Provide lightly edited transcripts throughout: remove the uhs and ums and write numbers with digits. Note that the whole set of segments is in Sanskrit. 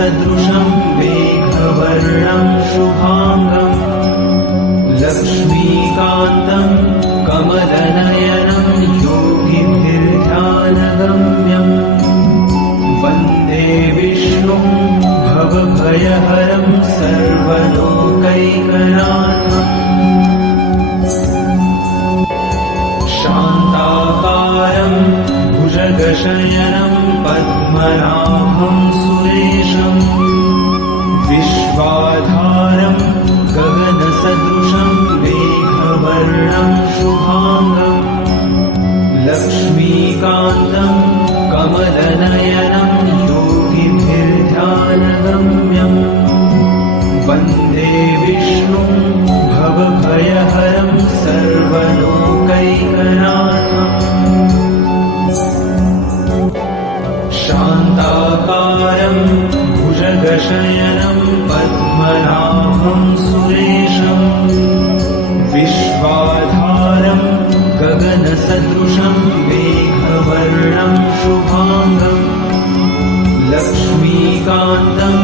गगनसदृशं मेघवर्णं शुभांगं लक्ष्मीकान्तं कमलनयनं योगिभिर्ध्यानगम्यं वन्दे विष्णुं भवभयहरं सर्वलोकैकनाथम् शान्ताकारं भुजगशयनं पद्मनाभं सुरेशं विश्वाधारं गगनसदृशं मेघवर्णं शुभांगं लक्ष्मीकान्तं कमलनयनं योगिभिर्ध्यानगम्यं वन्दे विष्णुं भवभयहरं सर्वलोकैकनाथम् शान्ताकारं भुजगशयनं पद्मनाभं सुरेशं विश्वाधारं गगनसदृशं मेघवर्णं शुभांगं लक्ष्मीकान्तं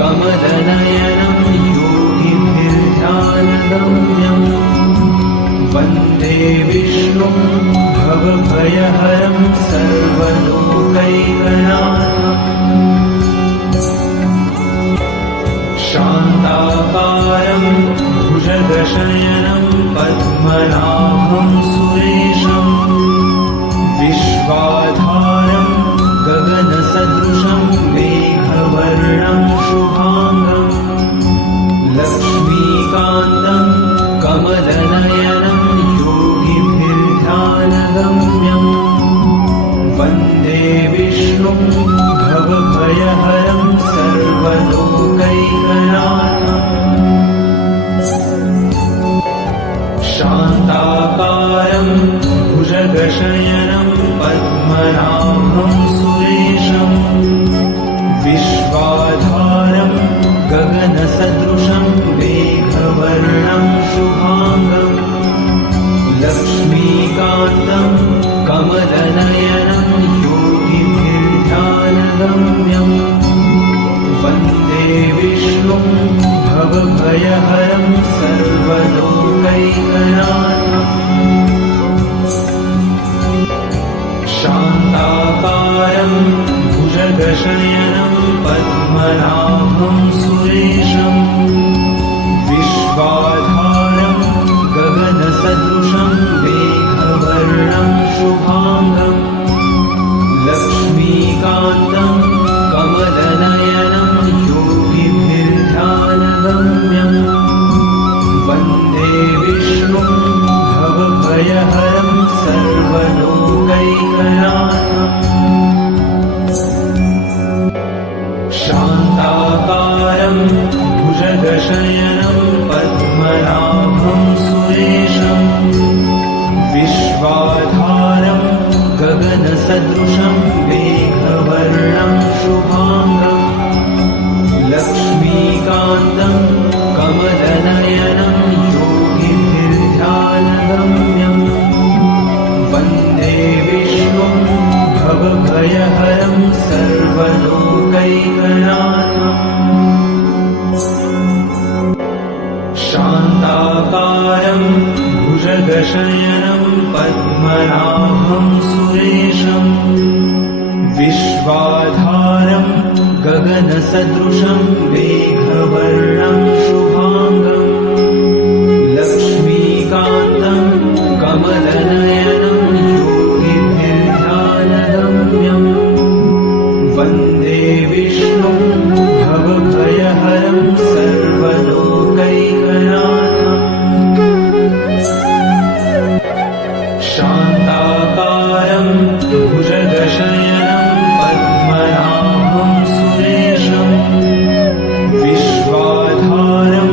कमलनयनं योगिभिर्ध्यानगम्यं वन्दे विष्णुं भवभयहरं सर्वलोकैकनाथम् शान्ताकारं भुजगशयनं पद्मनाभं सुरेशं विश्वाधारं गगनसदृशं मेघवर्णं शुभांगं लक्ष्मीकान्तं कमलनयनं योगिभिर्ध्यानगम्यं वन्दे विष्णुं भवभयहरं सर्वलोकैकनाथम् शान्ताकारं भुजगशयनं पद्मनाभं सुरेशं विश्वाधारं गगनसदृशं मेघवर्णं शुभांगं लक्ष्मीकान्तं कमलनयनं योगिभिर्ध्यानगम्यं वन्दे विष्णुं भवभयहरं सर्वलोकैकनाथम् शान्ताकारं भुजगशयनं पद्मनाभं सुरेशं विश्वाधारं गगनसदृशं मेघवर्णं शुभांगं लक्ष्मीकान्तं कमलनयनं योगिभिर्ध्यानगम्यं वन्दे विष्णुं भवभयहरं सर्वलोकैकनाथम् शान्ताकारं भुजगशयनं पद्मनाभं सुरेशं विश्वाधारं गगनसदृशं मेघवर्णं शुभांगं लक्ष्मीकान्तं कमलनयनं योगिभिर्ध्यानगम्यं वन्दे विष्णुं भवभयहरं सर्वलोकैकनाथम् शान्ताकारं भुजगशयनं पद्मनाभं सुरेशं विश्वाधारं गगनसदृशं मेघवर्णं शुभांगं लक्ष्मीकान्तं कमलनयनं योगिभिर्ध्यानगम्यं वन्दे विष्णुं भवभयहरं सर्वलोकैकनाथम् शान्ताकारं भुजगशयनं पद्मनाभं सुरेशं विश्वाधारं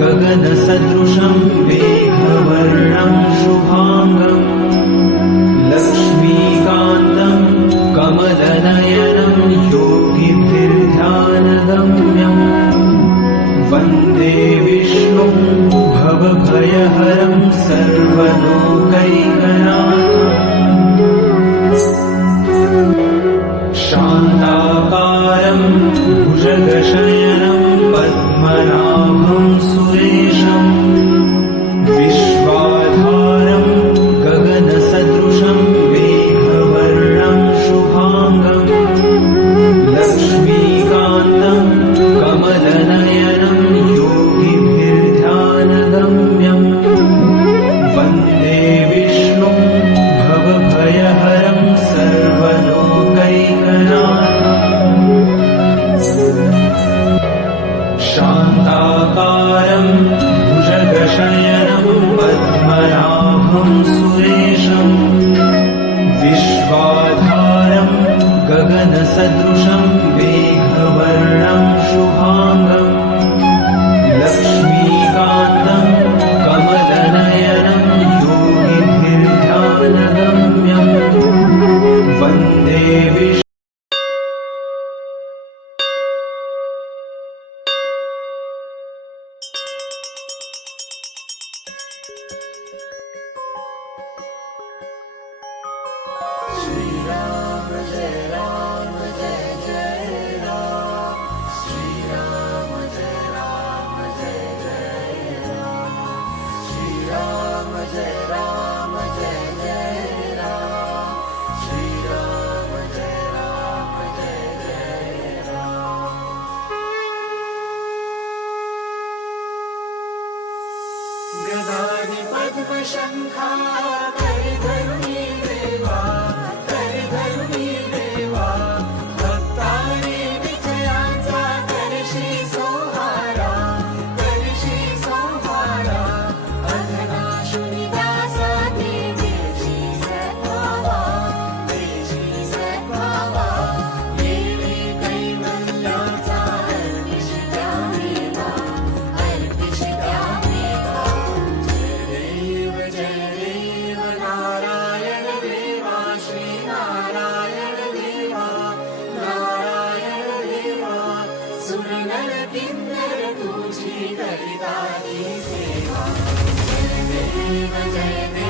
गगनसदृशं मेघवर्णं शुभांगं लक्ष्मीकान्तं कमलनयनं योगिभिर्ध्यानगम्यं वन्दे विष्णुं भवभयहरं सर्वलोकैकनाथम् शान्ताकारं भुजग गगनसदृशं मेघवर्णं शुभाङ्गम् लक्ष्मीकान्तं कमलनयनं योगिभिर्ध्यानगम्यम् वन्दे विष्णु गदाधि पद्मशङ्खा करिधरुणी देवा करिधरुणी देवा भक्तानि विजयाचा करशी सोहारा अधनाशुनि दासा देशी सद्भावा येणे कैवल्याचा अर्पिष्टा मेवा जय देव नारायण देवा श्रीनारायण देवा नारायण देवा सुरनर किन्नर तुझी करिताची सेवा जय देव